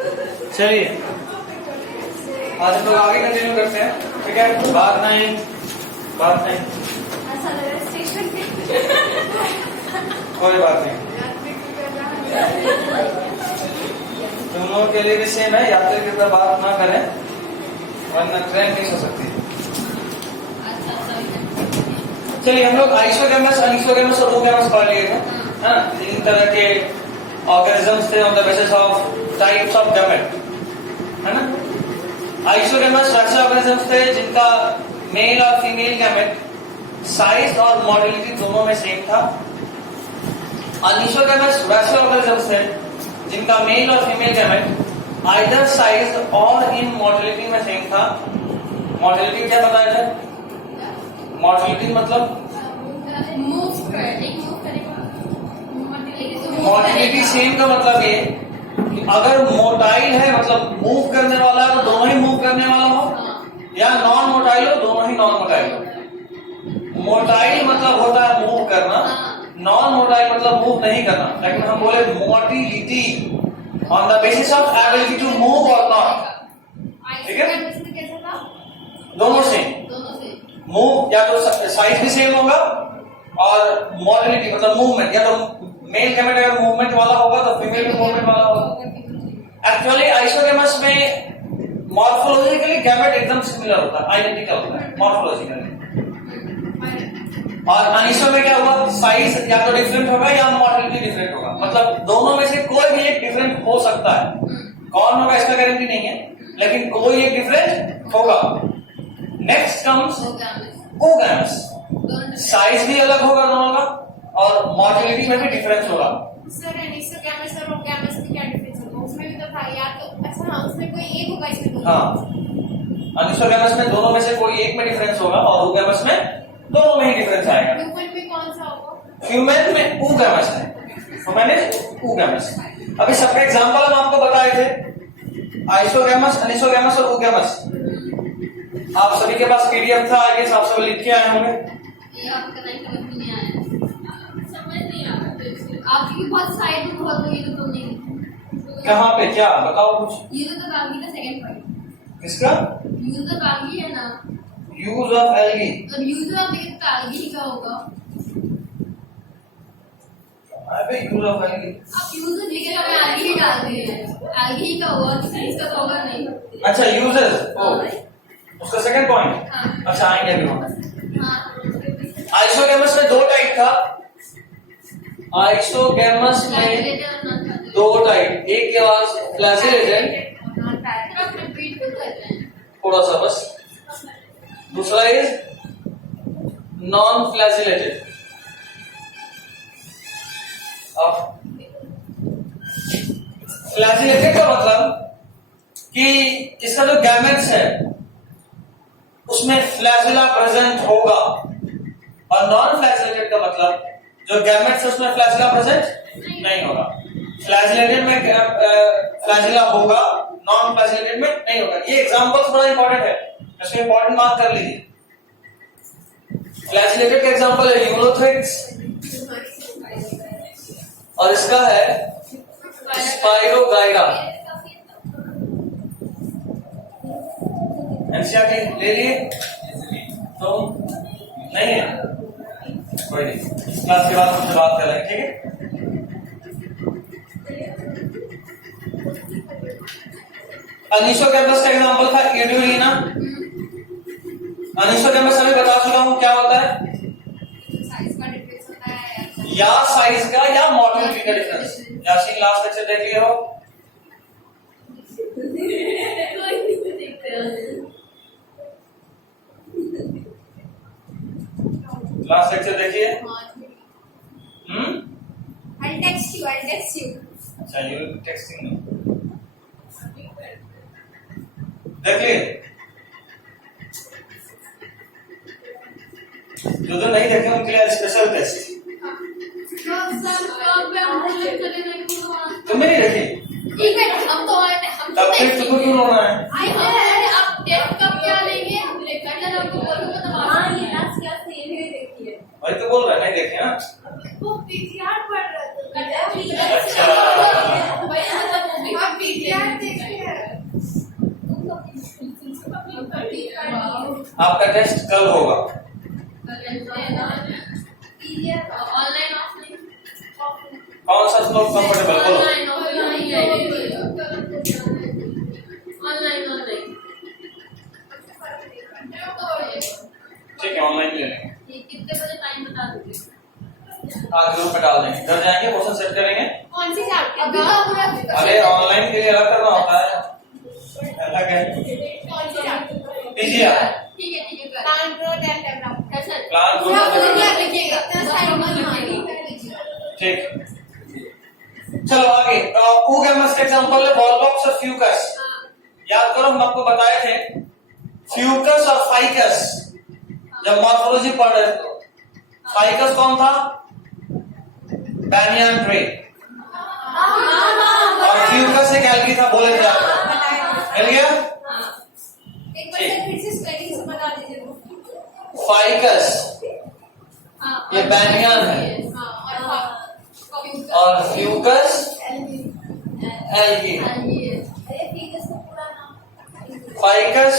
चलिए आज हम लोग आगे कंटिन्यू करते हैं, ठीक है। बात नहीं कोई बात नहीं, तुम लोगों के लिए भी सेम है, यात्री की तरह बात ना करें वरना ट्रेन मिस हो सकती है। चलिए हम लोग आइसोगैमस, अनिसोगैमस और ओगैमस पढ़ लिए थे, हाँ। तीन तरह के ऑर्गेनिजम्स थे on the basis of types of gamete, है ना। आइसोगैमस वैसे ऑर्गेनिजम्स थे जिनका मेल और फीमेल गैमेट साइज और मॉडलिटी दोनों में सेम था। अनिसोगैमस वैसे ऑर्गेनिजम्स थे जिनका मेल और फीमेल गैमेट आइदर साइज और इन मॉडलिटी में सेम था। मॉडलिटी क्या बताया जाए? मॉडलिटी मतलब मॉडलिटी सेम का मतलब ये कि अगर मोटाइल है मतलब मूव करने वाला है तो दोनों ही मूव करने वाला हो, या नॉन मोटाइल हो दोनों ही नॉन मोटाइल हो। मोटाइल मतलब होता है मूव करना, नॉन मोटाइल मतलब मूव नहीं करना। लेकिन हम बोले motility on the basis of ability to move और नॉट, ठीक है। दोनों सेम, मूव या तो साइज भी सेम होगा और मॉडलिटी मतलब मूवमेंट, या तो मेल गैमेट अगर मूवमेंट वाला होगा तो फीमेल भी मूवमेंट वाला होगा। एक्चुअली आइसोगैमस में मॉर्फोलॉजिकली गैमेट एकदम सिमिलर होता है, आइडेंटिकल होता है मॉर्फोलॉजिकली। और अनिसो में क्या हुआ, साइज या तो डिफरेंट होगा या मॉडलिटी डिफरेंट होगा, मतलब दोनों में से कोई भी एक डिफरेंट हो सकता है। कौन होगा इसका गारंटी नहीं है, लेकिन कोई एक डिफरेंट होगा। नेक्स्ट कम्स ओगैमस, साइज भी अलग होगा दोनों का और मॉडलिटी में भी डिफरेंस होगा। सर अनिसोगैमस और ओगैमस में क्या डिफरेंस होगा? उसमें भी तो था यार, तो अच्छा हाँ उसमें कोई एक होगा, इसमें दो। हाँ, अनिसोगैमस में दोनों में से कोई एक में डिफरेंस होगा और ओगैमस में दोनों में ही डिफरेंस आएगा। ह्यूमन में कौन सा होगा? ह्यूमन में ओगैमस है, ओगैमस। अभी सबका एग्जांपल हम आपको बताए थे, आइसोगैमस, अनिसोगैमस और ओगैमस। आप सभी के पास पीडीएफ था, आगे आप सब लिख के आए होंगे। ये आपका नहीं समझ में नहीं आया, समझ नहीं आ रहा आपकी बहुत साइड में बहुत ये तो नहीं। कहाँ पे क्या बताओ कुछ। यूज ऑफ एल्गी का सेकंड पॉइंट। किसका? यूज ऑफ एल्गी है ना, यूज ऑफ एल्गी। और यूज ऑफ एल्गी का होगा। अबे यूज ऑफ एल्गी, आप यूज लिखेगा मैं एल्गी ही डाल दिए हैं, एल्गी का होगा, इसका तो होगा नहीं। अच्छा यूजेस, ओ उसका सेकंड पॉइंट। हाँ। अच्छा आएंगे अभी वहां। हाँ। आइसोगैमस में दो टाइप था, आइसोगैमस में दो टाइप, एक के पास फ्लैजिलेटेड, थोड़ा सा बस, दूसरा इज नॉन फ्लैजिलेटेड। फ्लैजिलेटेड का मतलब कि इसका जो गैमेट्स है उसमें फ्लैजिला प्रेजेंट होगा, और नॉन फ्लैजिलेटेड का मतलब जो गैमेट्स है उसमें फ्लैजिला प्रेजेंट नहीं होगा। फ्लैजिलेटेड में फ्लैजिला होगा, नॉन फ्लैजिलेटेड में नहीं होगा। ये एग्जांपल्स बड़ा इंपॉर्टेंट है, इसमें इंपॉर्टेंट बात कर लीजिए। फ्लैजिलेटेड का एग्जांपल है यूरोथ्रिक्स, और इसका है स्पाइरोगाइरा। एनसीईआरटी ले लिए तो नहीं है, कोई नहीं, क्लास के बाद हमसे बात कर रहे हैं, ठीक है। अनिसोगैमस का एग्जांपल था एडुलिना। अनिसोगैमस अभी बता चुका हूं क्या होता है, साइज का डिफरेंस होता है या साइज का या मॉडलिटी का डिफरेंस। यासीन लास्ट लेक्चर देख लिए हो, लास्ट लेक्चर देखिए। I'll text you. अच्छा यू टेक्सटिंग में देखिए, जो नहीं देखे उनके लिए स्पेशल टेस्ट। तुमने नहीं देखी? ठीक है, हम तो तब फिर तुमको क्यों रोना है? आप टेस्ट कब क्या लेंगे? हम लेकर आपको बोलूंगा तो हाँ ये लास्ट क्लास से ये देखिए। वही तो बोल रहा है, नहीं देखे ना? वो पीसीआर पढ़ रहा था। अच्छा भाई मतलब पीसीआर देख आपका टेस्ट कल होगा। ऑनलाइन ऑफलाइन कौन सा स्लोप कंफर्टेबल बोलो। ऑनलाइन ठीक है ऑनलाइन ले लेंगे। कितने बजे टाइम बता दोगे? आज ग्रुप में डाल देंगे, घर जाएंगे क्वेश्चन सेट करेंगे। कौन सी चैप्टर? अभी तो पूरा अरे ऑनलाइन के लिए अलग करना होता है, अलग है। कौन सी चैप्टर? पीजीआर ठीक है प्लान ग्रो डेवलप कैसे प्लान ग्रुप क्या लिखिएगा ठीक। चलो आगे, oogamous का एग्जांपल है वॉलबॉक्स और फ्यूकस। याद करो हम आपको बताए थे फ्यूकस और फाइकस जब मॉर्फोलॉजी पढ़ रहे थे। फाइकस कौन था? Banyan tree. और फ्यूकस एक एल्गी था, बोले थे आपको, मिल गया। एक बार फिर से स्पेलिंग से बता दीजिए। फाइकस ये बैनियन है और फ्यूकस एल्गी। फाइकस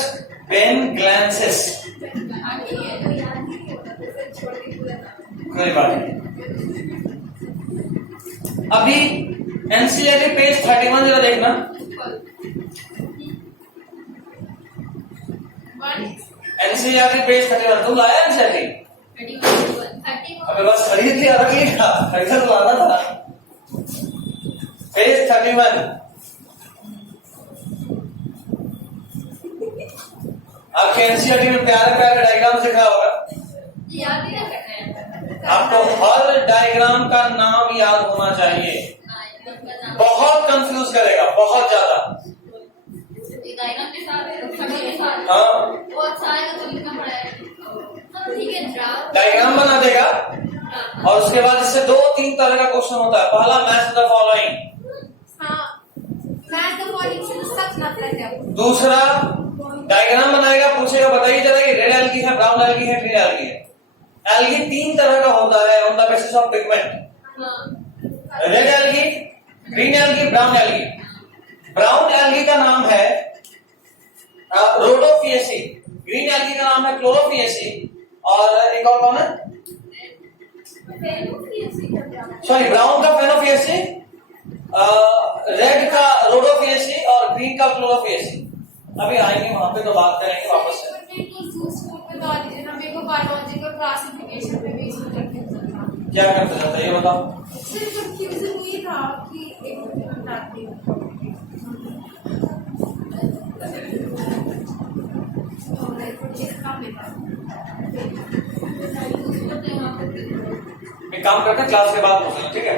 बेनग्लैंसिस। कोई बात नहीं। अभी एनसीईआरटी पेज 31 जरा देखना। एनसीईआरटी पेज 31 तुम लाया एनसीईआरटी? अबे बस खरीद लिया, रख लिया, खरीदा तो लाना था। पेज 31 आपके एनसीईआरटी में प्यारे प्यारे डायग्राम दिखा होगा। याद ही रखना है आपको हर डायग्राम का नाम याद होना चाहिए। बहुत कंफ्यूज करेगा, बहुत ज्यादा। डायग्राम के साथ के साथ हाँ बहुत सारे तो लिखना पड़ेगा। ठीक है डायग्राम बना देगा और उसके बाद इससे 2-3 तरह का क्वेश्चन होता है। पहला मैच द फॉलोइंग, दूसरा डायग्राम बनाएगा, पूछेगा बताइए जरा ये रेड एल्गी है, ब्राउन एल्गी है, ग्रीन एल्गी है। एल्गी 3 तरह का होता है on the basis of pigment. Red algae, green algae, brown algae. Brown algae का नाम है रोडोफिएसी, ग्रीन एल्गी का नाम है क्लोरोफिएसी और एक और कौन है? सॉरी ब्राउन का फेनोफिएसी, रेड का रोडोफिएसी और ग्रीन का क्लोरोफिएसी। अभी आएंगे वहां पे तो बात करेंगे वापस से। बायोलॉजिकल क्लासिफिकेशन में भी क्या करते जाता है ये बताओ। सिर्फ कंफ्यूजन ये था कि एक बताती हूँ एक काम करते हैं क्लास के बाद पूछना, ठीक है?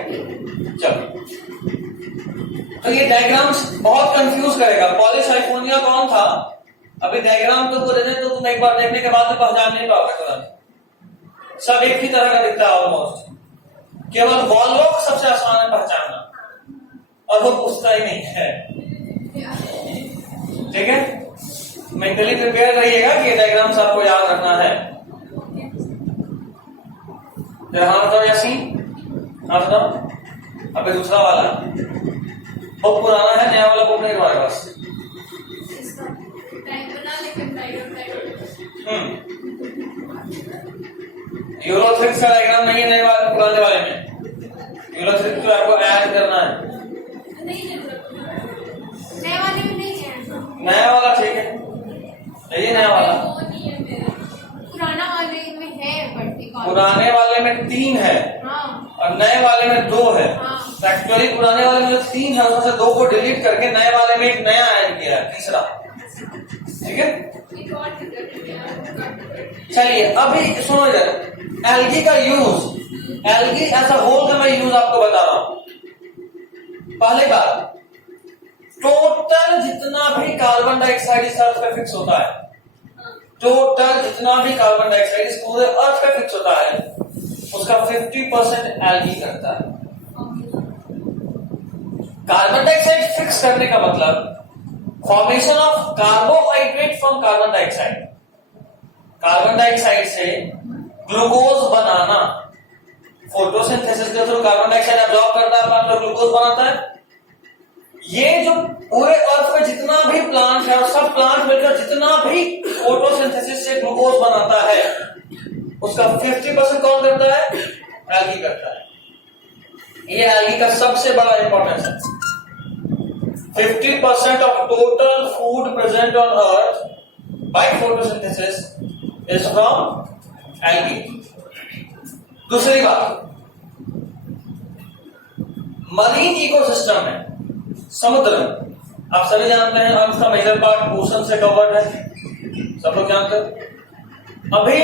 चलो तो ये डायग्राम्स बहुत कंफ्यूज करेगा। पॉलीसाइफोनिया कौन था? अभी डायग्राम तो बोले थे तो तुम एक बार देखने के बाद तो पहचान नहीं पाओगे तुरंत। सब एक ही तरह का दिखता है ऑलमोस्ट, केवल वॉलवॉक सबसे आसान है पहचानना और वो पूछता ही नहीं है। ठीक है, मेंटली प्रिपेयर रहिएगा कि ये डायग्राम्स आपको याद रखना है। हाँ बताओ यासीन, हाँ बताओ। अबे दूसरा वाला बहुत पुराना है, नया वाला बुक नहीं तुम्हारे पास। यूरोथ्रिक्स का डायग्राम नहीं है नए वाले, पुराने वाले में। यूरोथ्रिक्स को आपको ऐड करना है। नए वाले में नहीं है, नया वाला ठीक है, ये नया वाला। पुराना वाले में है पुराने वाले में 3 है और नए वाले में 2 है। एक्चुअली पुराने वाले में 3 है, उसमें से 2 को डिलीट करके नए वाले में एक नया ऐड किया है, तीसरा। ठीक है, चलिए अभी सुनो इधर। एल्गी का use, algae as a whole का मैं यूज आपको बता रहा हूं। पहले बात, टोटल जितना भी कार्बन डाइऑक्साइड इस अर्थ पे फिक्स होता है, टोटल जितना भी कार्बन डाइऑक्साइड इस पूरे अर्थ पे फिक्स होता है, उसका 50% एल्गी करता है। कार्बन डाइऑक्साइड फिक्स करने का मतलब formation of carbohydrate from carbon dioxide, carbon dioxide से ग्लूकोज बनाना। फोटोसिंथेसिस के थ्रू कार्बन डाइऑक्साइड एब्जॉर्ब करता है, अपना ग्लूकोज बनाता है। ये जो पूरे अर्थ में जितना भी प्लांट है और सब प्लांट मिलकर जितना भी फोटोसिंथेसिस से ग्लूकोज बनाता है उसका 50% कौन करता है? एल्गी करता है। ये एल्गी का सबसे बड़ा इंपॉर्टेंस है। 50% of total food present on earth by photosynthesis is from algae. दूसरी बात, मरीन इकोसिस्टम में, समुद्र में, आप सभी जानते हैं अर्थ का मेजर पार्ट ओशन से कवर्ड है, सब लोग जानते हैं। अभी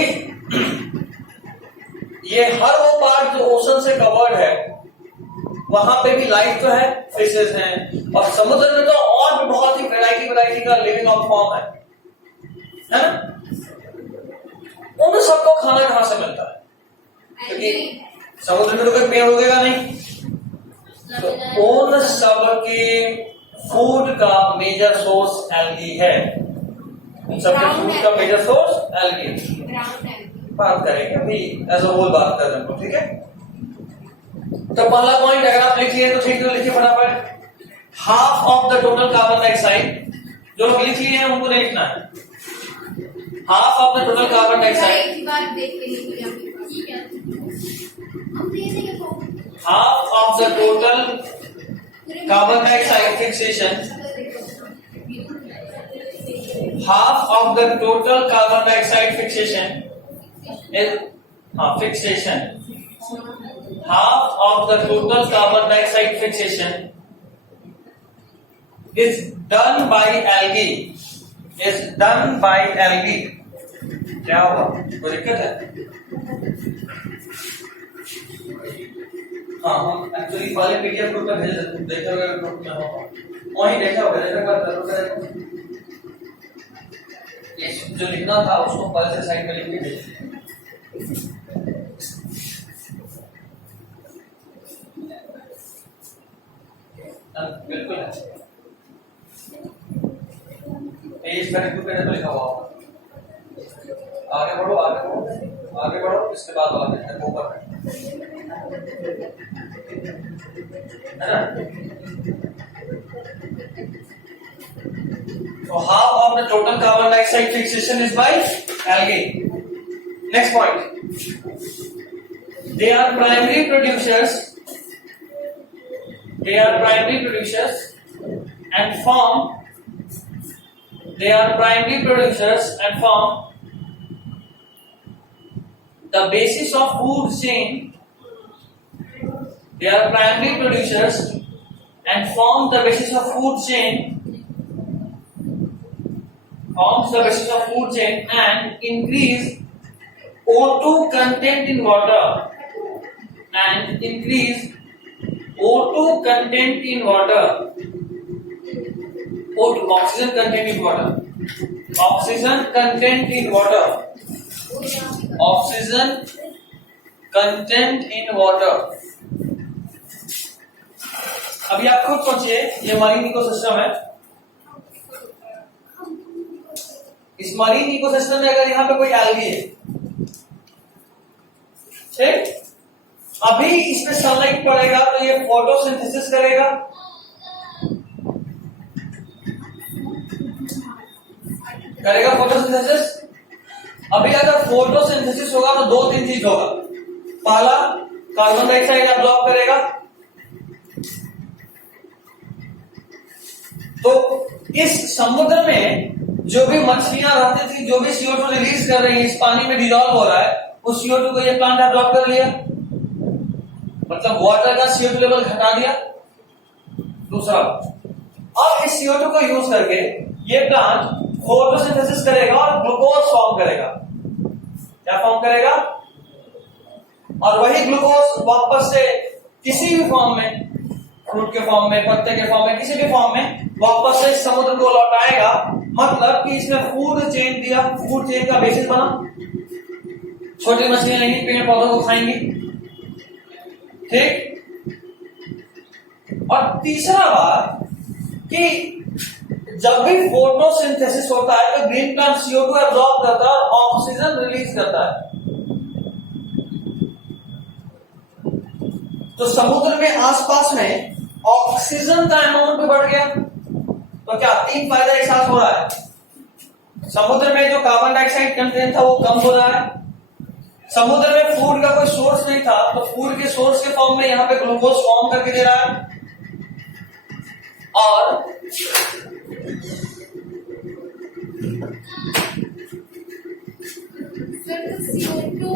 ये हर वो पार्ट जो ओशन से कवर्ड है वहां पे भी लाइफ जो है, फिशेस हैं, और समुद्र में तो और भी बहुत ही वैरायटी का लिविंग ऑफ फॉर्म है ना? उन सबको खाना कहां से मिलता है? क्योंकि समुद्र में तो कोई पेड़ उगेगा नहीं, तो उन सब के फूड का मेजर सोर्स एल्गी है। उन सब के फूड का मेजर सोर्स एल्गी। बात करेंगे अभी एज अ होल बात कर रहे हैं, ठीक है? तो पहला पॉइंट अगर आप लिख लिए तो ठीक है, लिखिए फटाफट। Half of the total carbon dioxide, जो लोग लिख लिए हैं उनको नहीं लिखना है। Half of the total carbon dioxide, half of the total carbon dioxide fixation, half of the total carbon dioxide fixation fixation, half of the total carbon dioxide fixation is done by algae, is done by algae। क्या हुआ, कोई दिक्कत है? हाँ, हम actually वाले PDF group में भेज देते, देखा होगा ग्रुप में होगा, वहीं देखा होगा, ये जो लिखना था उसको पहले से साइड में लिख के भेज दिया। बिल्कुल है, पेज कनेक्ट पे तो लिखा हुआ होगा। आगे बढ़ो, आगे बढ़ो, आगे बढ़ो, इसके बाद आगे है ऊपर है ना? तो half of the total carbon dioxide fixation is by algae. Next point, they are primary producers. They are primary producers and form. They are primary producers and form the basis of food chain. They are primary producers and form the basis of food chain. Forms the basis of food chain and increase O2 content in water and increase O2 content in water. O2, oxygen content in water. Oxygen content in water. Oxygen content in water. अभी आप खुद सोचिए, ये marine ecosystem है। इस marine ecosystem में अगर यहाँ पे कोई एल्गी है, ठीक, अभी इसमें सनलाइट पड़ेगा तो ये फोटोसिंथेसिस करेगा, करेगा फोटोसिंथेसिस। अभी अगर फोटोसिंथेसिस होगा तो दो तीन चीज होगा। पहला, कार्बन डाइऑक्साइड एब्जॉर्ब करेगा, तो इस समुद्र में जो भी मछलियां रहती थी, जो भी CO2 रिलीज कर रही है, इस पानी में डिजॉल्व हो रहा है, उस CO2 को ये प्लांट एब्जॉर्ब कर लिया, मतलब वाटर का CO2 लेवल घटा दिया। दूसरा, अब इस CO2 को यूज करके ये प्लांट फोटोसिंथेसिस करेगा और ग्लूकोज फॉर्म करेगा। क्या फॉर्म करेगा? और वही ग्लूकोज वापस से किसी भी फॉर्म में, फ्रूट के फॉर्म में, पत्ते के फॉर्म में, किसी भी फॉर्म में वापस से समुद्र को लौटाएगा। मतलब कि इसमें फूड चेन दिया, फूड चेन का बेसिस बना, छोटी मछलियां नहीं पेड़ पौधों को खाएंगी, ठीक। और तीसरा बात कि जब भी फोटोसिंथेसिस होता है तो ग्रीन प्लांट CO2 एब्जॉर्ब करता है और ऑक्सीजन रिलीज करता है। तो समुद्र में आसपास में ऑक्सीजन का अमाउंट भी बढ़ गया। तो क्या 3 फायदा एक साथ हो रहा है? समुद्र में जो कार्बन डाइऑक्साइड कंटेंट था वो कम हो रहा है, समुद्र में फूड का कोई सोर्स नहीं था तो फूड के सोर्स के फॉर्म में यहां पे ग्लूकोज फॉर्म करके दे रहा है, और CO2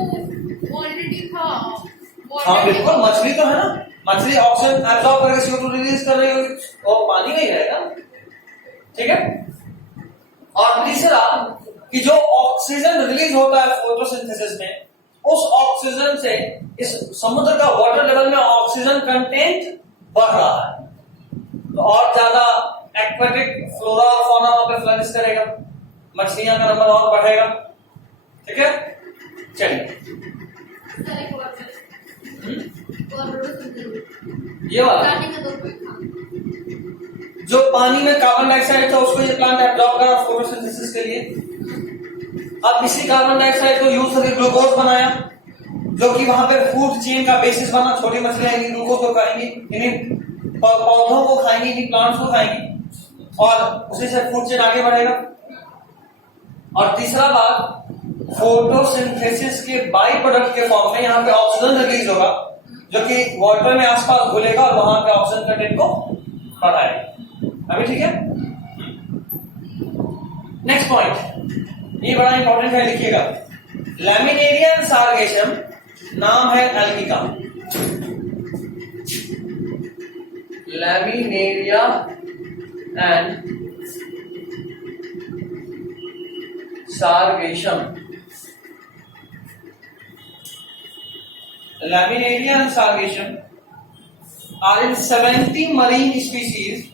ऑलरेडी था। हाँ बिल्कुल, मछली तो है ना, मछली ऑक्सीजन एब्जॉर्ब करके CO2 रिलीज कर रही होगी, वो पानी में ही रहेगा, ठीक है। और तीसरा कि जो ऑक्सीजन रिलीज होता है फोटोसिंथेसिस में, उस ऑक्सीजन से इस समुद्र का वाटर लेवल में ऑक्सीजन कंटेंट बढ़ रहा है, तो और ज्यादा एक्वेटिक फ्लोरा और फौना वहां पे फ्लरिश करेगा, मछलियां का नंबर और बढ़ेगा, ठीक है। चलिए ये वाला जो पानी में कार्बन डाइऑक्साइड था उसको ये प्लांट एब्जॉर्ब करा फोटोसिंथेसिस के लिए। अब इसी कार्बन डाइऑक्साइड को यूज करके ग्लूकोज बनाया, जो कि वहां पे फूड चेन का बेसिस बना। छोटी मछलियां इन्हीं ग्लूकोज को खाएंगी, इन्हीं पौधों को खाएंगी, इन्हीं प्लांट्स को खाएंगी, और उसी से फूड चेन आगे बढ़ेगा। और तीसरा बात, फोटोसिंथेसिस के बाई प्रोडक्ट के फॉर्म में यहाँ पे ऑक्सीजन रिलीज होगा, जो कि वाटर में आसपास घुलेगा और वहां पे ऑक्सीजन कंटेंट को बढ़ाएगा। अभी ठीक है। नेक्स्ट पॉइंट, ये बड़ा इंपॉर्टेंट है, लिखिएगा। लैमिनेरियम सार्गेशम नाम है एल्गी का, Laminaria and Sargassum. Laminaria and Sargassum are in 70 marine species.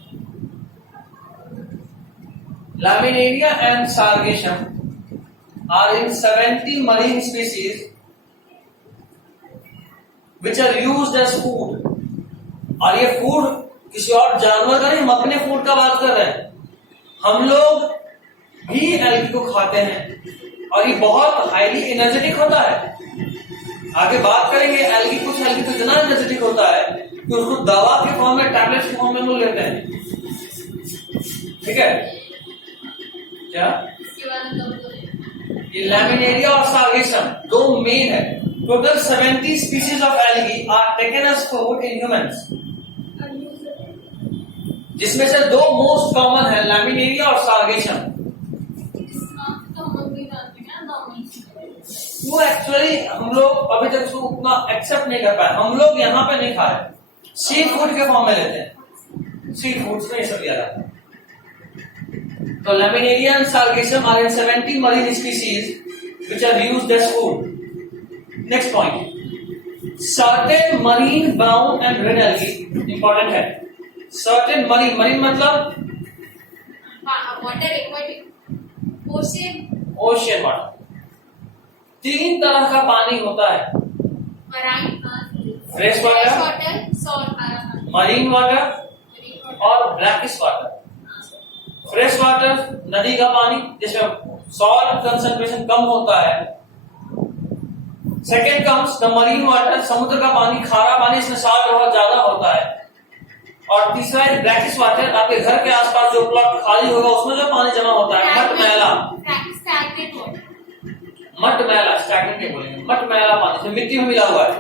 Laminaria and Sargassum are in 70 marine species which are used as food. और ये फूड किसी और जानवर का नहीं, हम अपने फूड का बात कर रहे हैं। हम लोग भी एल्गी को खाते हैं और ये बहुत हाईली एनर्जेटिक होता है। आगे बात करेंगे, एल्गी को इतना एनर्जेटिक होता है कि उसको दवा के फॉर्म में, टैबलेट्स के फॉर्म में लोग लेते हैं, ठीक है। क्या ये लैमिनेरिया और सार्गेशम दो मेन है। Total 70 species of algae are taken as food in humans, जिसमें से दो मोस्ट कॉमन है, लैमिनेरिया और सार्गेशम। वो एक्चुअली हम लोग अभी तक उसको उतना एक्सेप्ट नहीं कर पाए, हम लोग यहाँ पे नहीं खा रहे, सी फूड के फॉर्म में लेते हैं, सी फूड्स में ये सब लिया जाता है। तो Laminaria and Sargassum are in 70 marine species which are used as food. Next point, certain marine brown and red algae, important है। सर्टेन मरीन, मरीन मतलब वाटर, एक्वाटिक, ओशियन वाटर। 3 तरह का पानी होता है, फ्रेश वाटर, मरीन वाटर और brackish water. Fresh water नदी का पानी जिसमें सॉल्ट कंसंट्रेशन कम होता है। Second comes the marine water, समुद्र का पानी, खारा पानी, इसमें सॉल्ट बहुत ज्यादा होता है। और तीसरा है ब्रैकिश वाटर, आपके घर के आसपास जो प्लॉट खाली होगा उसमें जो पानी जमा होता है, मटमैला, मटमैला, स्टैग्नेंट नहीं बोलेंगे, मटमैला पानी जो मिट्टी में मिला हुआ है,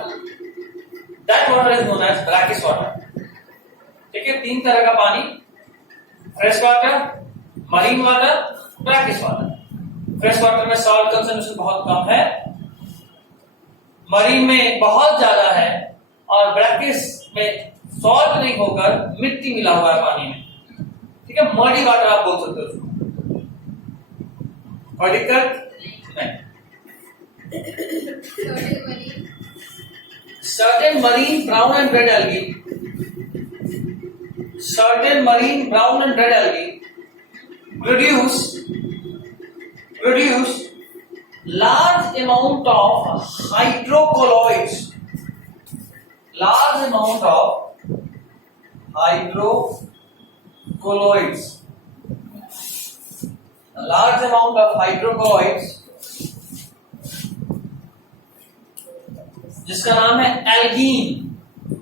that water is known as brackish water, ठीक है। 3 तरह का पानी, fresh water, marine water, brackish water. Fresh water में सॉल्ट कंसंट्रेशन बहुत कम है, मरीन में बहुत ज्यादा है, और ब्रैकिश में सॉल्ट नहीं होकर मिट्टी मिला हुआ है पानी में, ठीक है। मडी वाटर आप बोल सकते हो उसको, कोई दिक्कत नहीं। Certain marine brown and red algae, certain marine brown and red algae produce large amount of hydrocolloids, large amount of hydrocolloids, large amount of hydrocolloids, जिसका नाम है एल्गीन।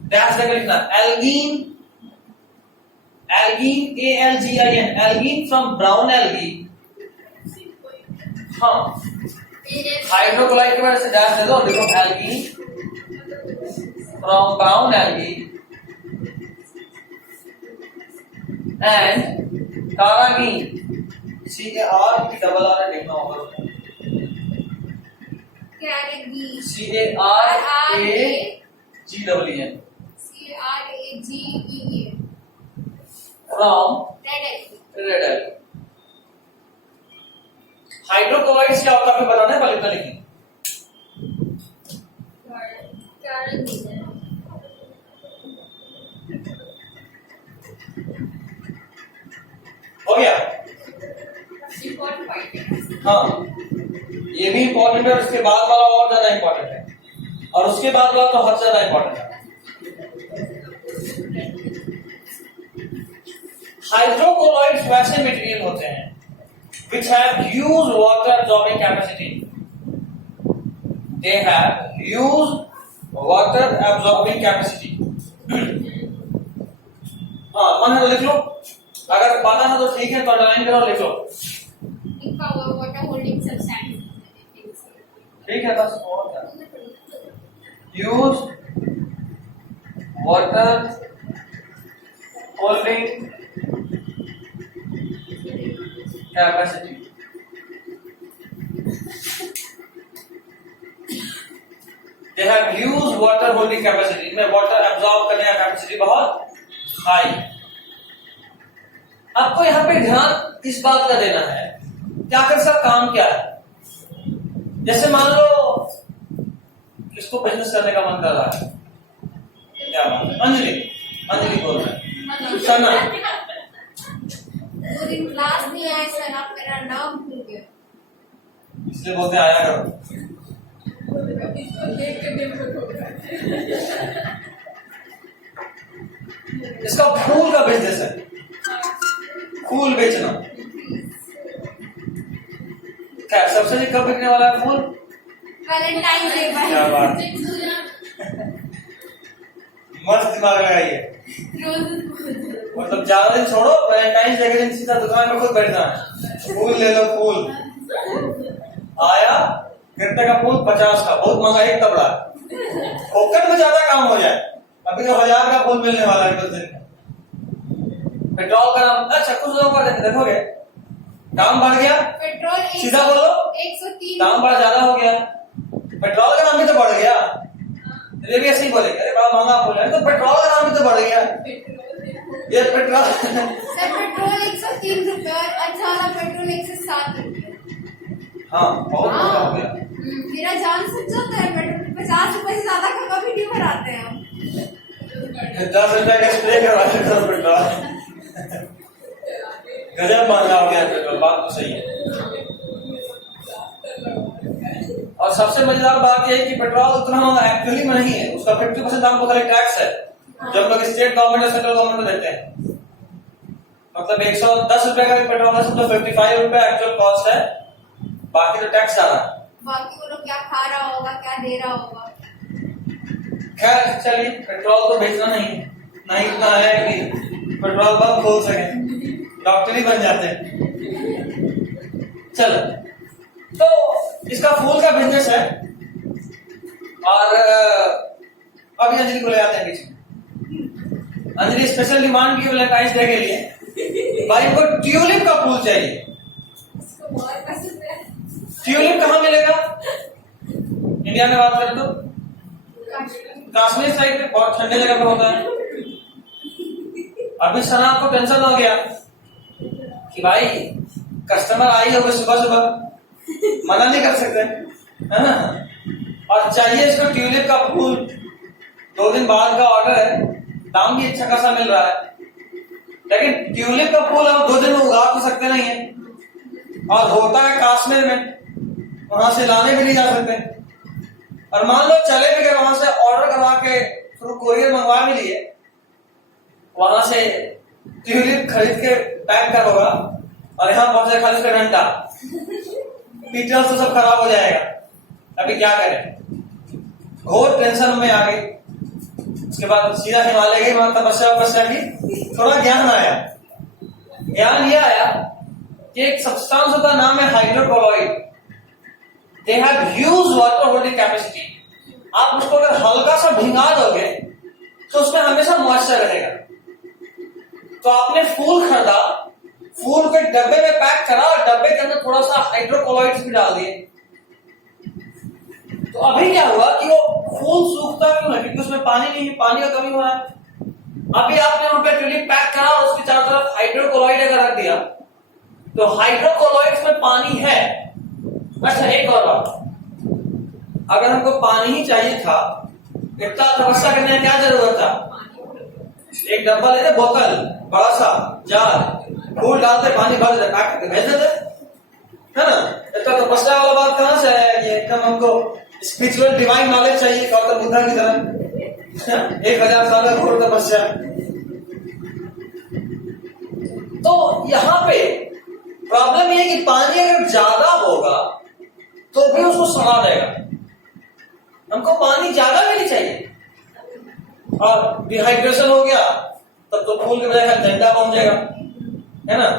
डैश करके लिखना, algin algin, ALGIN, algin from brown algae. हाँ, hydrochloride के वजह से dash दे दो, देखो algin from brown algae and carrageen, CAR की डबल आर लिखना होगा, carrageen, CARAGEEN CRAGEEN from red algae. Red algae. Hydrochlorides क्या होता है आपको बताना है, पहले तो लिखिए। कैरेगीन हो गया। इंपॉर्टेंट पॉइंट है। हाँ, ये भी इंपॉर्टेंट है, उसके बाद वाला और ज्यादा इंपॉर्टेंट है, और उसके बाद वाला तो हद ज्यादा इंपॉर्टेंट है। हाइड्रोक्लोराइड्स वैसे मटेरियल होते हैं which have huge water absorbing capacity. They have huge water absorbing capacity. हाँ, मन है तो लिख लो, अगर पता है तो ठीक है, तो अंडरलाइन करो, लिख लो। इनका वाटर होल्डिंग सब्सटेंस ठीक है, बस और क्या, huge water holding capacity. They have huge water holding capacity, में वाटर एब्जॉर्ब करने का कैपेसिटी बहुत हाई। आपको यहां पे ध्यान इस बात का देना है कि आखिर इसका काम क्या है। जैसे मान लो किसको बिजनेस करने का मन कर रहा है, क्या बात है, अंजलि, अंजलि बोल रहा है, सना, वो दिन क्लास नहीं आया सर, आप मेरा नाम भूल गए। इसलिए बोलते हैं आया करो। इसको देख के दिल को ठोका। इसका फूल का बिजनेस है, फूल बेचना। क्या सबसे अधिक कब बिकने वाला है फूल? वैलेंटाइन डे पर। क्या बात, मस्त दिमाग लगाइए। मतलब ज्यादा दिन छोड़ो, वैलेंटाइन डे के दिन सीधा दुकान में खुद बैठना है, फूल ले लो, फूल आया, गिरते का फूल 50 का, बहुत महंगा एक तबला, फोकट में ज्यादा काम हो जाए। अभी तो 1000 का फूल मिलने वाला है कुछ दिन में। पेट्रोल का नाम, अच्छा कुछ लोगों का देखोगे दाम बढ़ गया, पेट्रोल सीधा बोलो 103 दाम बड़ा ज्यादा हो गया, पेट्रोल का दाम भी तो बढ़ गया। ये भी ऐसे ही बोलेंगे, अरे बड़ा महंगा फूल है, तो पेट्रोल का दाम भी तो बढ़ गया। ये पेट्रोल सर, पेट्रोल 103 रुपए और अच्छा वाला पेट्रोल 107 रुपए। हाँ, बहुत महंगा हो गया। मेरा जान सच जाता है, पेट्रोल 50 रुपए से ज्यादा का कभी नहीं भराते हैं हम। 10 रुपए का स्प्रे करवा देते हो पेट्रोल, गजब महंगा हो गया पेट्रोल, बात तो सही है। और सबसे मजेदार बात यह है कि पेट्रोल उतना महंगा एक्चुअली में नहीं है, उसका 50% दाम तो खाली टैक्स है, जब लोग स्टेट गवर्नमेंट और सेंट्रल गवर्नमेंट में देते हैं। मतलब 110 रुपए का भी पेट्रोल है, तो 55 रुपए एक्चुअल कॉस्ट है, बाकी तो टैक्स आ रहा है। बाकी वो लोग क्या खा रहा होगा, क्या दे रहा होगा। खैर चलिए, पेट्रोल तो बेचना नहीं है, नहीं इतना है कि पेट्रोल पंप खोल सके, डॉक्टर ही बन जाते हैं। चलो, तो इसका फूल का बिजनेस है, और अभी अंजलि को ले आते हैं बीच में। अंजलि स्पेशल डिमांड की वैलेंटाइन डे के लिए भाई को ट्यूलिप का फूल चाहिए। ट्यूलिप कहाँ मिलेगा इंडिया में, बात करें तो कश्मीर साइड में बहुत ठंडे जगह पे होता है। अभी सना आपको टेंशन हो गया कि भाई कस्टमर आई होगी सुबह सुबह, मना नहीं कर सकते, है ना, और चाहिए इसको ट्यूलिप का फूल, 2 दिन बाद का ऑर्डर है, दाम भी अच्छा खासा मिल रहा है, लेकिन ट्यूलिप का फूल हम 2 दिन में उगा तो सकते नहीं है, और होता है कश्मीर में, वहां से लाने भी नहीं जा सकते। और मान लो चले भी गए, वहां से ऑर्डर करवा के थ्रू कोरियर मंगवा भी लिए, वहां से ट्यूलिप खरीद के पैक कर होगा, और यहाँ पहुंचे खाली उसका घंटा, फीचर्स तो सब खराब हो जाएगा। अभी क्या करें, घोर टेंशन में आ गई। उसके बाद सीधा हिमालय गए, वहां तपस्या की, थोड़ा ज्ञान आया। ज्ञान ये आया कि एक सब्सटेंस होता है, नाम है hydrocolloid. They have huge water holding capacity. आप उसको अगर हल्का सा भिंगा दोगे तो उसमें हमेशा मॉइस्चर रहेगा। तो आपने फूल खरीदा, फूल को एक डब्बे में पैक करा और डब्बे के अंदर थोड़ा सा हाइड्रोकोलॉइड्स भी डाल दिए। तो अभी क्या हुआ कि वो फूल सूखता क्यों है? क्योंकि उसमें पानी नहीं है, पानी का कमी हो रहा है। अभी आपने वहां पे ट्यूलिप पैक करा और उसके चारों तरफ हाइड्रोकोलॉइड अगर रख दिया तो हाइड्रोकोलॉइड्स में पानी है। अच्छा, एक और बात, अगर हमको पानी ही चाहिए था, इतना तपस्या करने की क्या जरूरत था? एक डब्बा लेते, बोतल बड़ा सा जार, फूल डालते, पानी भर देते, पैक करके भेज देते, है ना? इतना तपस्या वाला बात कहां से है? ये एकदम हमको स्पिरिचुअल डिवाइन नॉलेज चाहिए गौतम बुद्धा की तरह 1000 साल का घोर तपस्या। तो यहां पे प्रॉब्लम ये है कि पानी अगर ज्यादा होगा तो भी उसको सड़ा देगा। हमको पानी ज्यादा भी नहीं चाहिए, और डिहाइड्रेशन हो गया तब तो फूल के बजाय डंडा पहुंच जाएगा, है ना?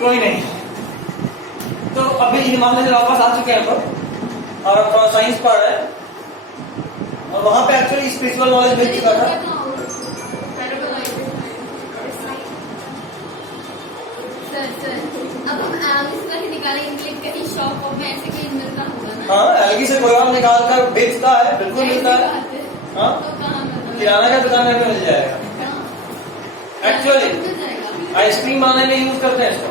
कोई नहीं, तो अभी हिमालय से वापस आ चुके हैं हम लोग, और अब थोड़ा साइंस पढ़ रहे हैं, और वहां पे एक्चुअली स्पिरिचुअल नॉलेज मिल चुका था। अब हम इसका निकालेंगे के लिए कहीं शॉप में ऐसे कहीं मिलता होगा ना? हाँ, एलगी से कोई और निकाल कर बेचता है, बिल्कुल मिलता है। हाँ, किराना का दुकान में मिल जाएगा। एक्चुअली आइसक्रीम बनाने में यूज करते हैं इसको।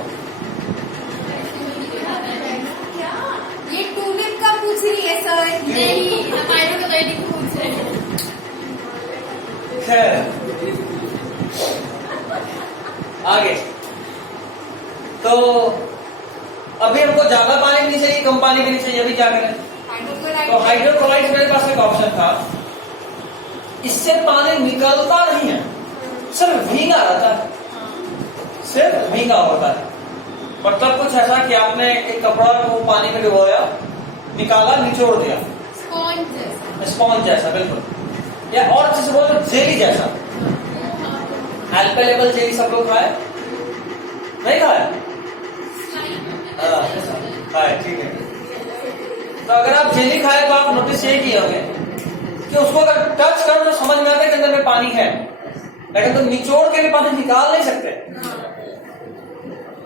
ये ट्यूलिप का पूछ रही है सर। नहीं, हाइड्रोकोलॉइड का पूछ रहे हैं। खैर, आगे तो अभी हमको ज्यादा पानी भी नहीं चाहिए, कम पानी भी नहीं चाहिए। अभी क्या करें? तो हाइड्रोक्लोराइड मेरे पास एक ऑप्शन था, इससे पानी निकलता नहीं है, सिर्फ भीगा रहता है, सिर्फ भीगा होता है। मतलब कुछ ऐसा कि आपने एक कपड़ा को पानी में डुबोया, निकाला, निचोड़ दिया, स्पॉन्ज जैसा बिल्कुल, या और अच्छे से बोलो तो जेली जैसा। एल्पेलेबल जेली सब लोग खाए? नहीं खाए? खाए, ठीक है। तो अगर आप जेली खाए तो आप नोटिस ये किए होंगे कि उसको अगर टच करो तो समझ में आता है कि अंदर में पानी है, लेकिन तो निचोड़ के भी पानी निकाल नहीं सकते।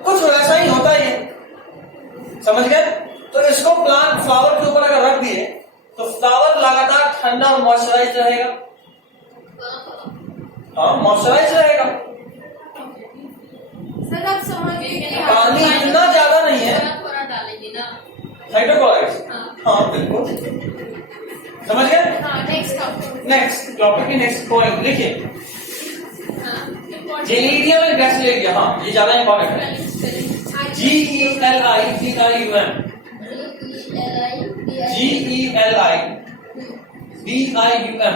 कुछ वैसा ही होता है ये, समझ गए? तो इसको प्लांट फ्लावर के ऊपर अगर रख दिए तो फ्लावर लगातार ठंडा और मॉइस्चराइज रहेगा। हाँ मॉइस्चराइज रहेगा। सर आप समझ गए पानी इतना ज्यादा नहीं है। थोड़ा डालेंगे ना हाइड्रोक्लोराइड। हाँ बिल्कुल समझ गए। हाँ नेक्स्ट टॉपिक की नेक्स्ट पॉइंट लिखिए, जेलिडियम एंड ग्रेसिलिडियम। हाँ ये ज्यादा इंपॉर्टेंट है। GELIDIUM, GELIDIUM,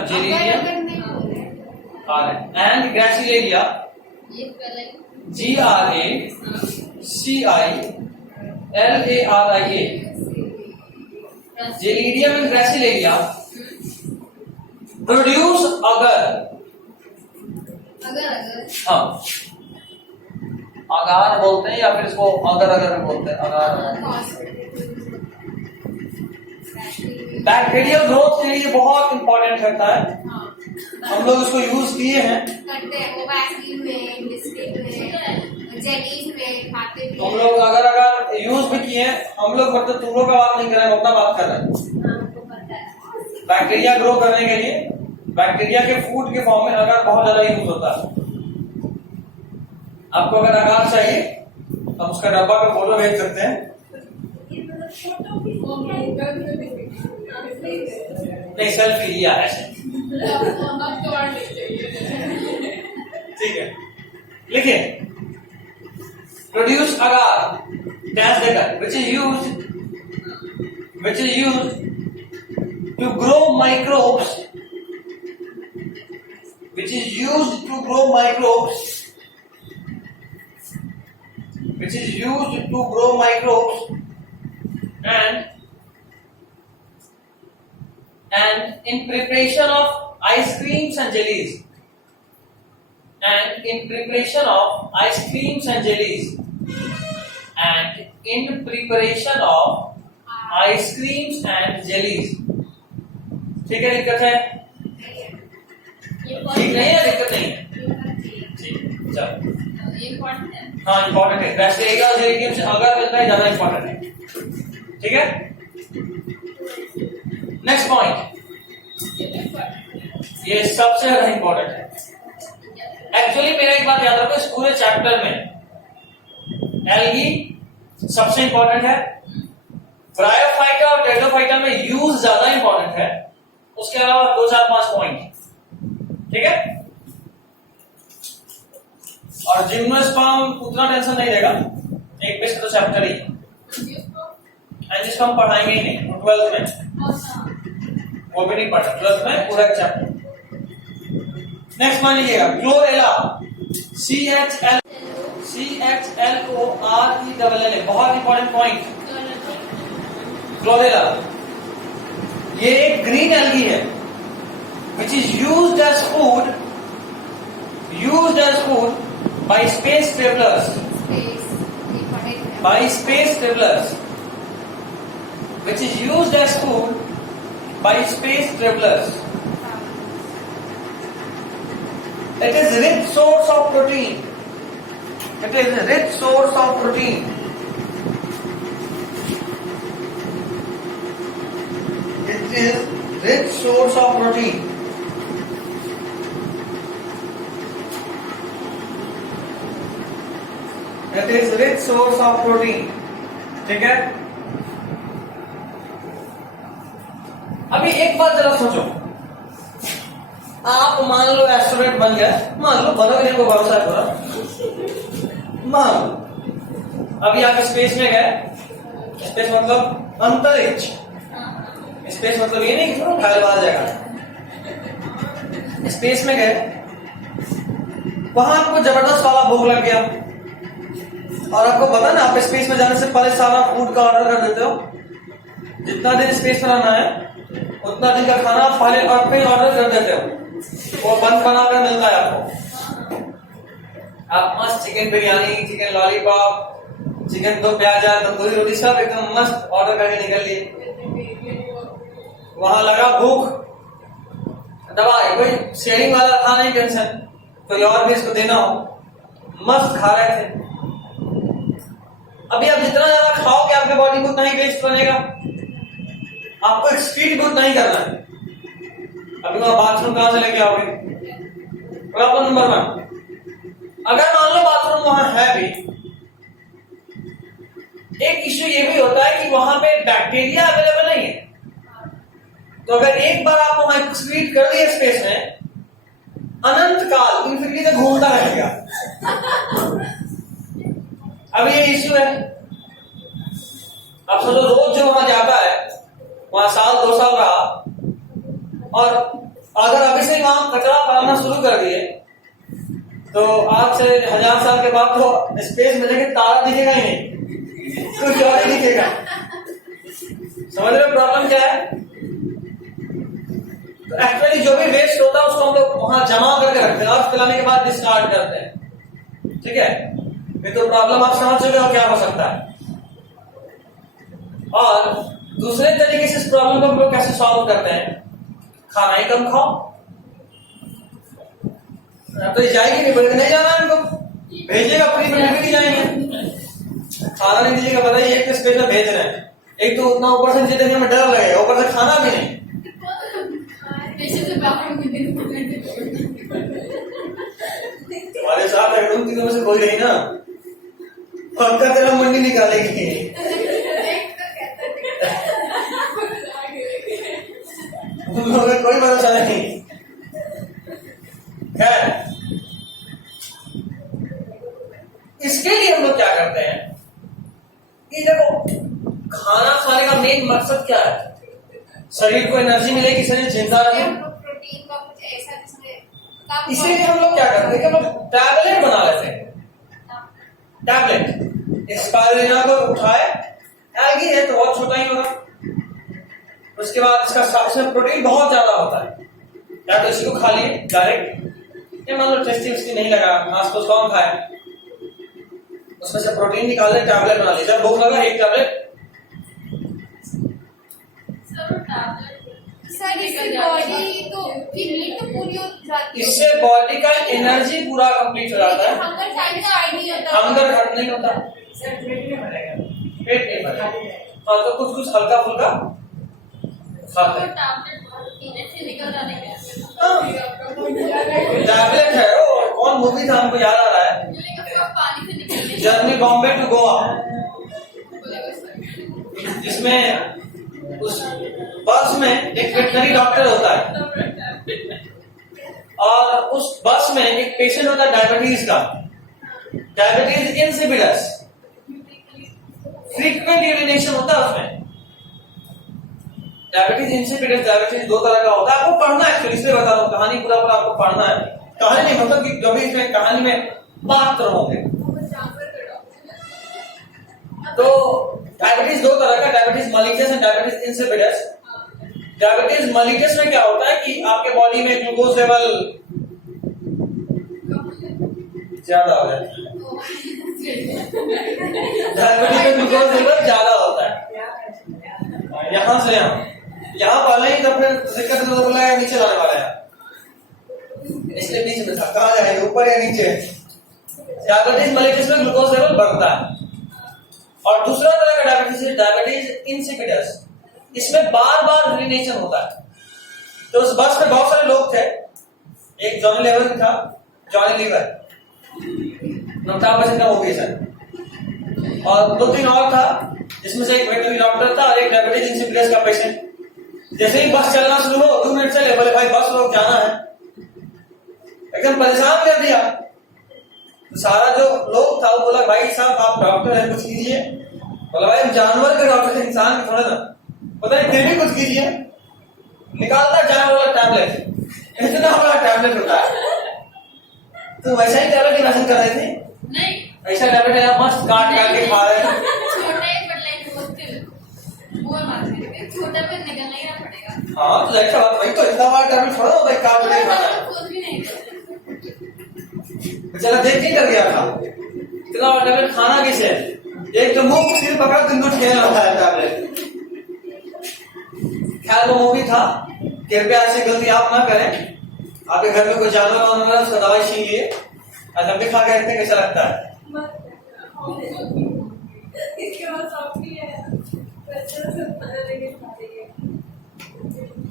Gelidium and Gracilaria, GRACILARIA, Gelidium and Gracilaria produce agar हाँ अगार बोलते हैं या फिर इसको अगर भी बोलते हैं। अगार बैक्टीरियल ग्रोथ के लिए बहुत इंपॉर्टेंट करता है। हम लोग इसको यूज किए हैं। करते हैं वो वैक्सीन में, बिस्किट में, जेलीज में खाते भी तुम लोग अगर यूज भी किए हैं। हम लोग मतलब तुम लोग का बात नहीं कर रहे हैं, अपना बात कर रहे हैं। बैक्टीरिया ग्रो करने के लिए बैक्टीरिया के फूड के फॉर्म में अगर बहुत ज्यादा यूज होता है। आपको अगर अगार चाहिए तो हम उसका डब्बा पे फोटो भेज सकते हैं। नहीं सेल्फी लिया है ठीक है। लिखिए प्रोड्यूस अगार डैश देकर which is used to grow microbes, which is used to grow microbes, which is used to grow microbes and in preparation of ice creams and jellies, and in preparation of ice creams and jellies, and in preparation of ice creams and jellies। ठीक है, दिक्कत है? ठीक नहीं है, दिक्कत नहीं है। ठीक चलो हाँ इम्पोर्टेंट है। बैक्टीरिया और जेलिडियम से अगर मिलता है ज्यादा इम्पोर्टेंट है। ठीक है। नेक्स्ट पॉइंट, ये सबसे ज्यादा इम्पोर्टेंट है। एक्चुअली मेरा एक बात याद रखो, इस पूरे चैप्टर में एल्गी सबसे इम्पोर्टेंट है। ब्रायोफाइटा और टेट्राफाइटा में यूज ज्यादा इम्पोर्टेंट है। उसके अलावा 2-4-5 पॉइंट। ठीक है। और जिम्नोस्पर्म उतना टेंशन नहीं रहेगा, एक बेस तो चैप्टर ही एंड जिसको हम पढ़ाएंगे ही नहीं 12th में, वो भी नहीं पढ़ा 12th में पूरा चैप्टर। नेक्स्ट मान लीजिएगा क्लोरेला, CHLORELLA, बहुत इंपॉर्टेंट पॉइंट। क्लोरेला ये एक ग्रीन एल्गी है which is used as food by space travelers, which is used as food by space travelers. It is a rich source of protein. It is a rich source of protein. It is rich source of protein. It is rich source of protein. ठीक है। अभी एक बात जरा सोचो, आप मान लो astronaut बन गया, मान लो बनोगे, को भरोसा है पूरा, मान लो अभी आप स्पेस में गए। स्पेस मतलब अंतरिक्ष, स्पेस मतलब ये नहीं कि थोड़ा ख्याल आ जाएगा। स्पेस में गए, वहां आपको जबरदस्त वाला भूख लग गया और आपको पता ना, आप स्पेस में जाने से पहले सारा फूड का ऑर्डर कर देते हो। जितना दिन स्पेस में रहना है उतना दिन का खाना पहले आप पे ऑर्डर कर देते हो, वो बंद बनाकर मिलता है आपको। आप मस्त chicken biryani, chicken lollipop, chicken दो प्याजा, तंदूरी रोटी सब एकदम मस्त ऑर्डर करके निकल लिए। वहां लगा भूख, दवाई कोई शेयरिंग वाला था नहीं, टेंशन कोई और भी इसको देना हो, मस्त खा रहे थे। अभी आप जितना ज्यादा खाओगे आपके बॉडी को उतना ही टेस्ट बनेगा। आपको एक स्पीड भी उतना ही करना है। अभी वहां बाथरूम कहां से लेके आओगे? प्रॉब्लम नंबर 1, अगर मान लो बाथरूम वहां है भी, एक इश्यू ये भी होता है कि वहां पे बैक्टीरिया अवेलेबल नहीं है। तो अगर एक बार आप वहां एक्सक्रीट कर दिए स्पेस में, अनंत काल इन्फिनिटी तक घूमता रहेगा। अब ये इश्यू है। अब सोचो रोज जो वहां जाता है, वहां साल 2 साल रहा, और अगर अभी से वहां कचरा पालना शुरू कर दिए, तो आज से 1000 साल के बाद तो स्पेस में देखे तारा दिखेगा ही नहीं, कुछ और ही दिखेगा। समझ रहे हो प्रॉब्लम क्या है? तो एक्चुअली जो भी वेस्ट होता है उसको हम लोग वहां जमा करके रखते हैं, अर्थ फैलाने के बाद डिस्कार्ड करते हैं। ठीक है, ये तो प्रॉब्लम आप समझ चुके हो क्या हो सकता है। और दूसरे तरीके से इस प्रॉब्लम को हम लोग कैसे सॉल्व करते हैं? खाना ही कम खाओ। तो ये जाएगी नहीं, बोले नहीं जाना है इनको, भेजिएगा फ्री में, नहीं जाएंगे। खाना नहीं दीजिएगा, बताइए एक स्पेस में भेज रहे हैं, एक तो उतना ऊपर से नीचे देखने में डर लगेगा, ऊपर से खाना भी नहीं। हमारे साथ अगर उन तीनों में से कोई रही ना, पक्का तेरा मंडी निकालेगी। उन लोगों का कोई भरोसा नहीं है। इसके लिए हम लोग क्या करते हैं कि देखो, खाना खाने का मेन मकसद क्या है? शरीर को एनर्जी मिलेगी, शरीर जिंदा रहे। प्रोटीन का कुछ ऐसा जिसमें इसीलिए हम लोग क्या करते हैं कि हम लोग टैबलेट बना लेते हैं। टैबलेट स्पाइरुलिना को उठाए, एल्गी है तो बहुत छोटा ही होगा, उसके बाद इसमें प्रोटीन बहुत ज्यादा होता है। या तो इसको खा लिए डायरेक्ट, या मान लो टेस्टी उसकी नहीं लगा, घास को कौन खाए, उसमें से प्रोटीन निकाल ले, टैबलेट बना लीजिए। जब भूख लगा एक टैबलेट। सर इससे बॉडी तो लिमिट तो पूरी हो जाती है, इससे बॉडी का एनर्जी पूरा कंप्लीट हो जाता है, हंगर टाइम का आइडिया होता है, हंगर हट नहीं होता, पेट नहीं भरेगा। हाँ, तो कुछ कुछ हल्का फुल्का खाते हैं। टैबलेट है वो, कौन मूवी था हमको याद आ रहा है, जर्नी बॉम्बे टू गोवा, जिसमें उस बस में एक वेटनरी डॉक्टर होता है, और उस बस में एक पेशेंट होता है डायबिटीज का, डायबिटीज इंसिपिडस, फ्रीक्वेंट यूरिनेशन होता है उसमें। डायबिटीज इंसिपिडस, डायबिटीज 2 तरह का होता है, आपको पढ़ना है, इसलिए बता रहा हूं, कहानी पूरा आपको पढ़ना है। कहानी नहीं मतलब कि जो भी इसमें कहानी में पात्र होंगे। तो डायबिटीज 2 तरह का, diabetes mellitus and diabetes insipidus. Diabetes mellitus में क्या होता है कि आपके बॉडी में ग्लूकोज लेवल ज्यादा हो जाता है, डायबिटीज में ग्लूकोज लेवल ज्यादा होता है। यहां से यहाँ पहले ही जब दिक्कत बोला है नीचे लाने वाला है, इसलिए बीच में था, कहा जाए ऊपर या नीचे। डायबिटीज मेलिटस में ग्लूकोज लेवल बढ़ता है। और दूसरा तरह का डायबिटीज है डायबिटीज इंसिपिडस, इसमें बार बार यूरिनेशन होता है। तो उस बस में बहुत सारे लोग थे, एक जॉनी लीवर था, जॉनी लीवर अमिताभ बच्चन का मूवी है, और 2-3 और था, जिसमें से एक वेटनरी डॉक्टर था और एक डायबिटीज इंसिपिडस का पेशेंट। जैसे ही बस चलना शुरू हो, 2 मिनट चले, बोले भाई बस रोक, जाना है, एकदम परेशान कर दिया। तो सारा जो लोग था वो बोला भाई साहब आप डॉक्टर हैं, कुछ कीजिए। बोला भाई जानवर के डॉक्टर, इंसान के थोड़ा ना, पता नहीं फिर भी कुछ कीजिए। निकालता जाने वाला टैबलेट, इतना बड़ा टैबलेट होता है। तो वैसा ही टैबलेट इमेजिन कर रहे थे, नहीं ऐसा टैबलेट है, मस्त काट के खा रहे हैं। छोटा पे निकलना ही ना पड़ेगा। हाँ तो ऐसा बात, वही तो इतना बड़ा टैबलेट थोड़ा होता है, काट के खाना है। खुद भी नहीं बेचारा देख के कर गया था, इतना बड़ा टैबलेट खाना किसे? एक तो मुंह सिर पकड़ दिन खेल रहा है टैबलेट। खैर वो मूवी था, कृपया ऐसी गलती आप ना करें। आपके घर में कोई जानवर वानवर है, उसका दवाई छीन लिए, आज हम भी खा के देखते हैं कैसा लगता है।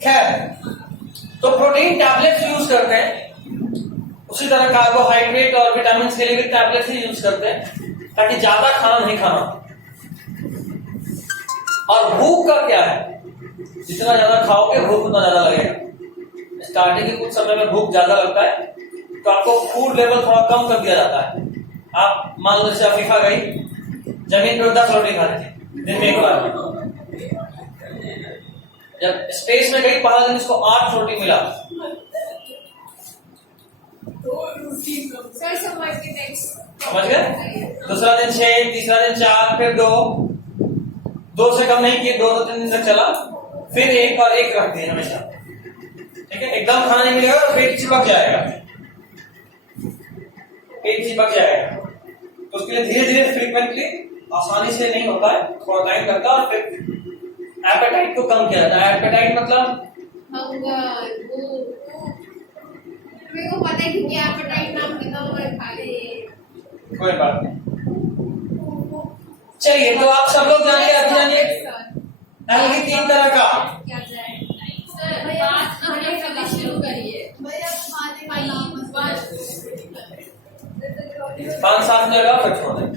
खैर तो प्रोटीन टैबलेट्स यूज करते हैं, उसी तरह कार्बोहाइड्रेट और विटामिन के लिए भी टैबलेट्स ही यूज करते हैं ताकि ज्यादा खाना नहीं खाना। और भूख का क्या है, जितना ज्यादा खाओगे भूख उतना ज्यादा लगेगा। स्टार्टिंग के कुछ समय में भूख ज्यादा लगता है तो आपको फूड लेवल थोड़ा कम कर दिया जाता है। आप मान लो जैसे अफ्रीका गई, जमीन पर 10 रोटी खाते थे दिन में एक बार, जब स्पेस में गई पहला दिन इसको 8 रोटी मिला। सर समझ के नेक्स्ट समझ गए? दूसरा दिन 6, तीसरा दिन 4, फिर 2 से कम नहीं किए, 2-3 दिन तक चला, फिर 1 और 1 रख दिए हमेशा। ठीक है, एकदम खाना नहीं मिलेगा तो पेट चिपक जाएगा, पेट चिपक जाएगा। तो उसके लिए धीरे धीरे फ्रीक्वेंटली, आसानी से नहीं होता है, थोड़ा टाइम लगता है। और फिर एपेटाइट को कम किया जाता है। एपेटाइट मतलब मेरे को पता है कि एपेटाइट नाम की दवा खा रहे हैं। कोई बात नहीं। चलिए, तो आप सब लोग जानिए, अभी जानिए एल्गी 3 तरह का। क्या जाए सर, बात हमने कभी शुरू करिए भैया। 5-7 मिनट और फिर छोड़ दें,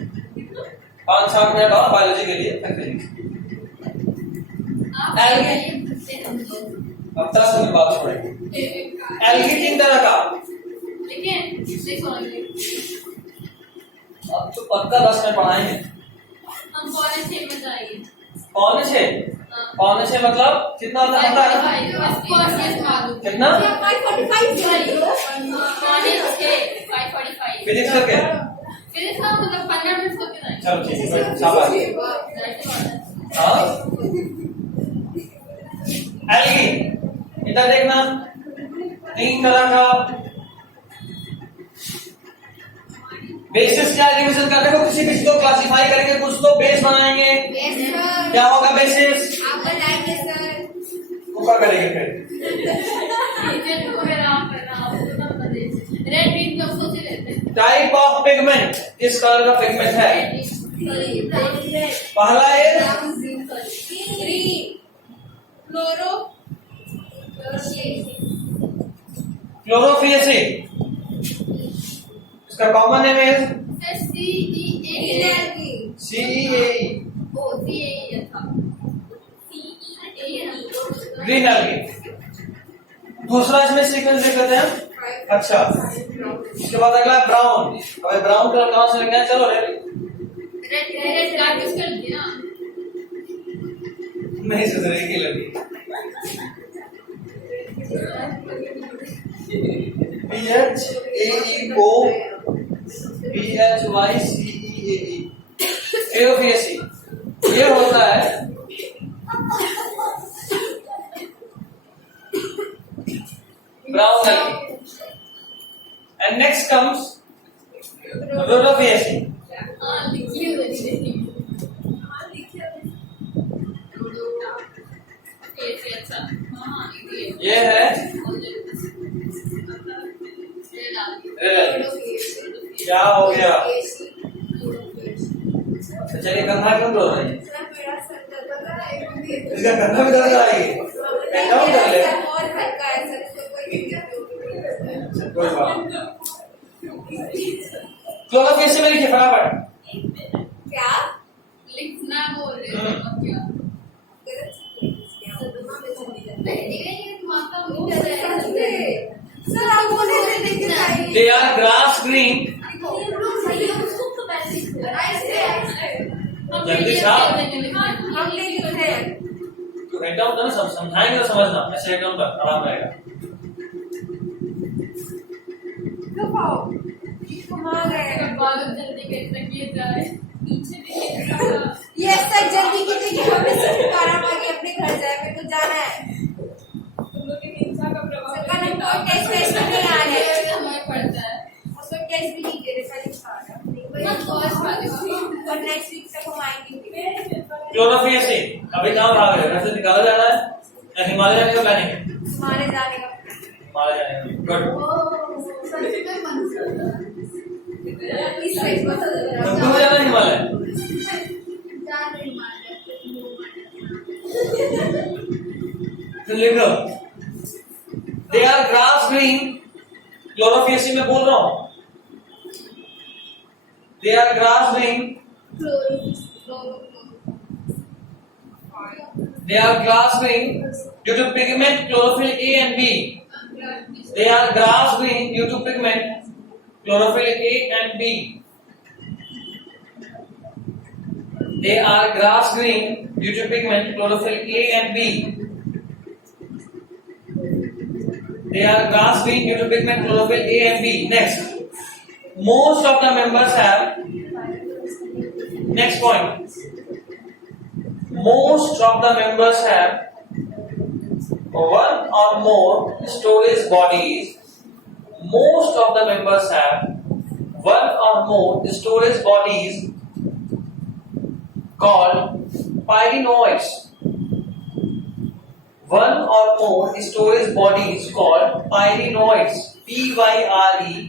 5-7 मिनट और बायोलॉजी के लिए फिर फिजिक्स। अब 10 मिनट बाद छोड़ेंगे। एल्गी 3 तरह का, लेकिन अब तो पक्का 10 मिनट पढ़ाएंगे। हम पौने 6 में जाएंगे। पौने 6? पौने 6 मतलब कितना होता है? कितना? 5:45 फिजिक्स का क्या? फिजिक्स का मतलब 15 मिनट होते हैं। चलो ठीक है, शाबाश। हाँ, एल्गी इधर देखना, 3 तरह का। बेसिस क्या डिवीजन करने को, किसी किसी को क्लासिफाई करेंगे, कुछ तो बेस बनाएंगे। क्या होगा बेसिस? ऊपर करेंगे फिर। टाइप ऑफ पिगमेंट, किस कलर का पिगमेंट है? पहला है क्लोरोफियसी, इसका कॉमन नेम है CEAE, ग्रीन एल्गी। दूसरा इसमें सीक्वेंस देख लेते हैं। अच्छा, इसके बाद अगला है ब्राउन। अब ब्राउन कलर कहां से लेना है? चलो नहीं सुधरे की लगी। PHAE को PHYCEAE, क्लोरोफियसी, ये होता है brown algae. And next comes Rhodophyceae. ये है क्या हो गया? चलिए, कंधा क्यों रो रही है? इसका कंधा भी दर्द आएगी, डाउन कर ले। कोई बात। क्लोरोफियसी में लिखिए फटाफट। क्या लिखना बोल रहे हो? They are grass green. जल्दी साहब, तो राइट डाउन करना, सब समझाएंगे तो समझना, ऐसे राइट डाउन कर, आराम रहेगा। ये सर जल्दी कीजिए कि हमें छुटकारा पाके अपने घर जाए, मेरे को जाना है। टेस्ट नहीं आ रहा है, हमें पड़ता है उसको टेस्ट भी नहीं दे रहे, और नेक्स्ट वीक तक हम आएंगे। क्लोरोफियसी अभी कहाँ भाग रहे हो? घर से निकाला जा रहा है या हिमालय जाने का प्लानिंग है? हमारे जाने का हिमालय जाने का, गुड। तुमको जाना हिमालय? तो लिखो, they are They are grass green due to pigment chlorophyll A and B. They are grass green due to pigment chlorophyll A and B. They are grass green due to pigment chlorophyll A and B. They are grass green due to pigment chlorophyll A and B. Next, most of the members have. Next point. Most of the members have one or more storage bodies. Most of the members have one or more storage bodies called pyrenoids. One or more storage bodies called pyrenoids. P-Y-R-E-N-O-I-D-E-S.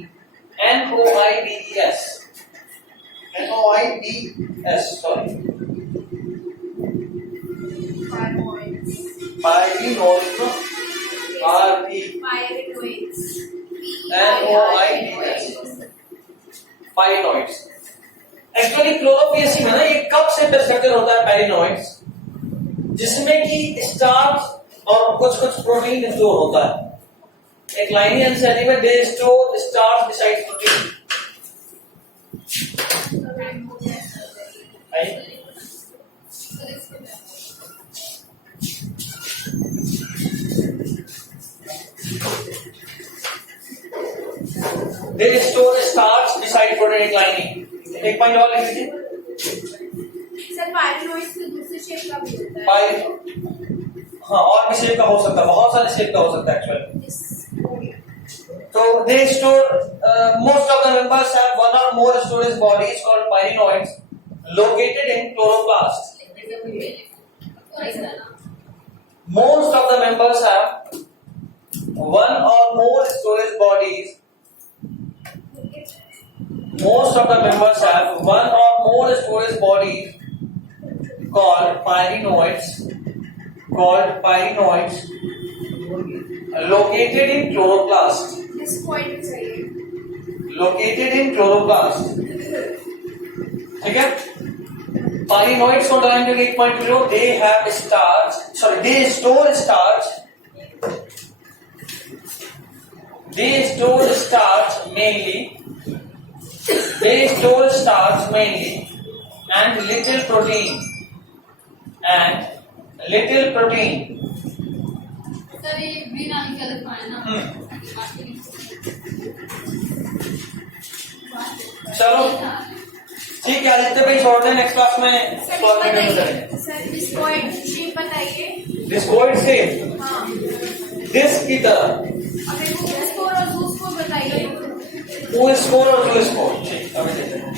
N-O-I-D-S, sorry. Pyrenoids, no? R-E-N-O-I-D-S. Pyrenoids. Actually Chlorophyceae में ना ये कब से structure होता है पैरिनोइड्स, जिसमें कि starch और कुछ प्रोटीन स्टोर होता है. एक लाइनी एंजाइम में they store starch beside protein. They store starch beside protein एक लाइनिंग. एक पॉइंट और लिख लीजिए. सर पायरिनोइड्स के दूसरे शेप का भी होता है. हाँ, और भी शेप का हो सकता है, बहुत सारे शेप का हो सकता है actually. So they store most of the members have one or more storage bodies called pyrenoids located in chloroplast. Most of the members have one or more storage bodies. Most of the members have one or more storage bodies called pyrenoids. Located in chloroplast. इस point पे चाहिए. Located in chloroplast. ठीक है. Pyrenoids को डालेंगे एक point low. They have starch. Sorry, they store starch. They store starch mainly. They store starch mainly and little protein. Sir ये green आने के अलग पाए ना. चलो ठीक है, आदित्य भाई छोड़ दें. नेक्स्ट क्लास में सर डिस्कॉइड शेप बताइए. डिस्कॉइड शेप हाँ. डिस्क की तरह. अभी वो स्कोर और जू स्कोर बताइए. वो स्कोर और जो स्कोर. ठीक, अभी देखते हैं.